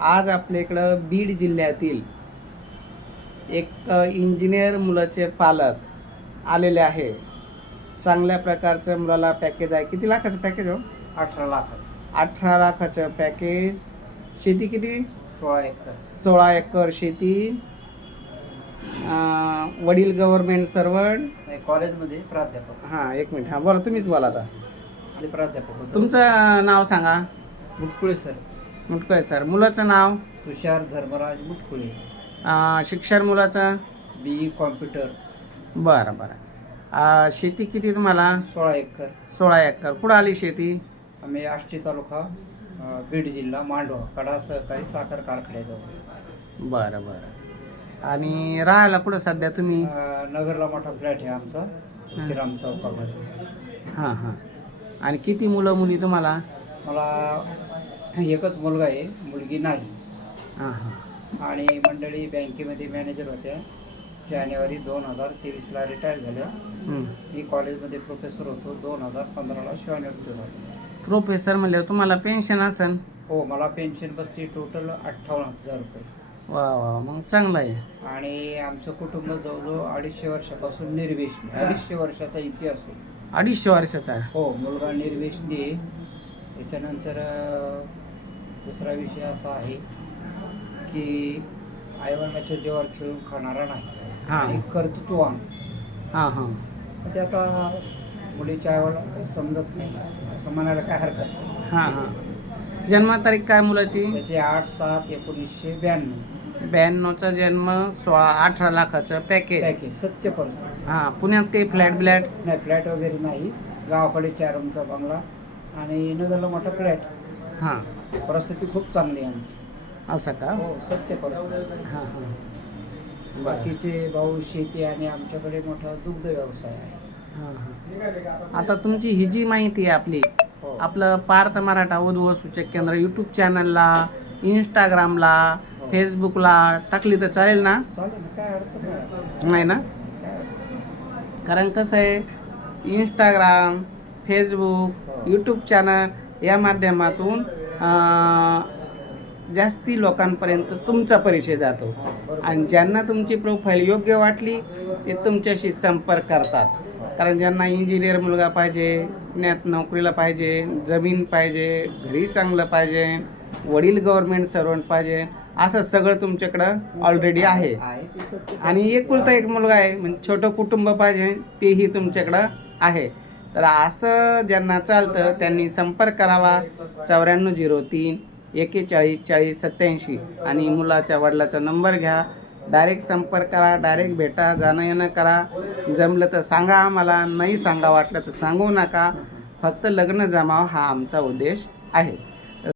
आज आपल्या इकडं बीड जिल्ह्यातील एक इंजिनियर मुलाचे पालक आलेले आहे. चांगल्या प्रकारचं मुलाला पॅकेज आहे. किती लाखाचं पॅकेज हो? अठरा लाखाचं. अठरा लाखाचं पॅकेज शेती किती? सोळा एकर. सोळा एकर शेती. वडील गव्हर्नमेंट सर्वंट कॉलेजमध्ये प्राध्यापक. हां एक मिनिट. हां बरं तुम्हीच बोला आता. प्राध्यापक तुमचं नाव सांगा. मुटकुळे सर. मुटकळे सर. मुलाचं नाव? तुषार धर्मराज मुटकुळे. अं, शिक्षण मुलाचं? B computer. बरं बरं. अं, शेती किती तुम्हाला? सोळा एकर. सोळा एकर. कुठं आली शेती? आम्ही आष्टी तालुका अं, बीड जिल्हा मांडवा. कडा सहकारी साखर कारखान्याजवळ. बरं बरं. आणि राहायला कुठं सध्या तुम्ही? अं, नगरला मोठा फ्लॅट आहे आमचा श्रीराम चौकामध्ये. हां हां. आणि किती मुलं मुली तुम्हाला? मला एकच मुलगा आहे मुलगी नाही. हां हां. आणि मंडळी बँकेमध्ये मॅनेजर होत्या. जानेवारी दोन हजार तेवीसला रिटायर झाल्या. मी कॉलेजमध्ये प्रोफेसर होतो. दोन हजार पंधराला शिवानिवृत्त झालो प्रोफेसर म्हणल्यावर तुम्हाला पेन्शन असेल हो मला पेन्शन बसते टोटल अठ्ठावन्न हजार रुपये. वा वा मग चांगलं आहे. आणि आमचं कुटुंब जवळजवळ अडीचशे वर्षापासून निर्वेशनी अडीचशे वर्षाचा इतिहास आहे. अडीचशे वर्षाचा? आहे हो मुलगा निर्वेशनी आहे. त्याच्यानंतर अं, दुसरा विषय असा आहे की आईवडिलाच्या जेव्हा खेळून खाणारा नाही. हा. आणि कर्तृत्ववान. हां हां. ते आता मुलीच्या आईवडिला काही समजत नाही. असं म्हणायला काय हरकत नाही. हां हां. जन्मतारीख काय मुलाची? त्याचे आठ सात एकोणीसशे ब्याण्णव. ब्याण्णवचा जन्म सोळा अठरा लाखाचं पॅकेज. पॅकेज सत्य परिस्थिती. हां पुण्यात काही फ्लॅट ब्लॅट? नाही फ्लॅट वगैरे नाही. गावाकडे चार रूमचा बंगला आणि नगरला मोठा फ्लॅट. हां. परिस्थिती खूप चांगली आहे आमची. असं का? हो सत्य परिस्थिती. हां हां. बरं. बाकीचे भाऊ शेती आणि आमच्याकडे मोठा दुग्ध व्यवसाय आहे. हां हां. आता तुमची ही जी माहिती आहे आपली हो. आपलं पार्थ मराठा वधू सूचक केंद्र यूट्यूब चॅनलला इंस्टाग्रामला फेसबुकला टाकली तर चालेल ना? चालेल ना काय अडचण नाही. नाही ना? काय अडचण नाही. कारण कसं आहे इंस्टाग्राम फेसबुक यूट्यूब चॅनल या माध्यमातून जास्ती लोकांपर्यंत तुमचा परिचय जातो. आणि ज्यांना तुमची प्रोफाईल योग्य वाटली ते तुमच्याशी संपर्क करतात. कारण ज्यांना इंजिनियर मुलगा पाहिजे पुण्यात नोकरीला पाहिजे जमीन पाहिजे घरी चांगलं पाहिजे वडील गव्हर्नमेंट सर्वंट पाहिजे असं सगळं तुमच्याकडं ऑलरेडी आहे. आणि एकुलता एक मुलगा आहे म्हणजे छोटं कुटुंब पाहिजे तेही तुमच्याकडं आहे. तर असं ज्यांना चालतं त्यांनी संपर्क करावा. चौऱ्याण्णव झिरो तीन एकेचाळीस चाळीस सत्याऐंशी आणि मुलाच्या वडिलाचा नंबर घ्या. डायरेक्ट संपर्क करा डायरेक्ट भेटा जाणं येणं करा. जमलं तर सांगा आम्हाला नाही सांगा वाटलं तर सांगू नका. फक्त लग्न जमाव हा आमचा उद्देश आहे.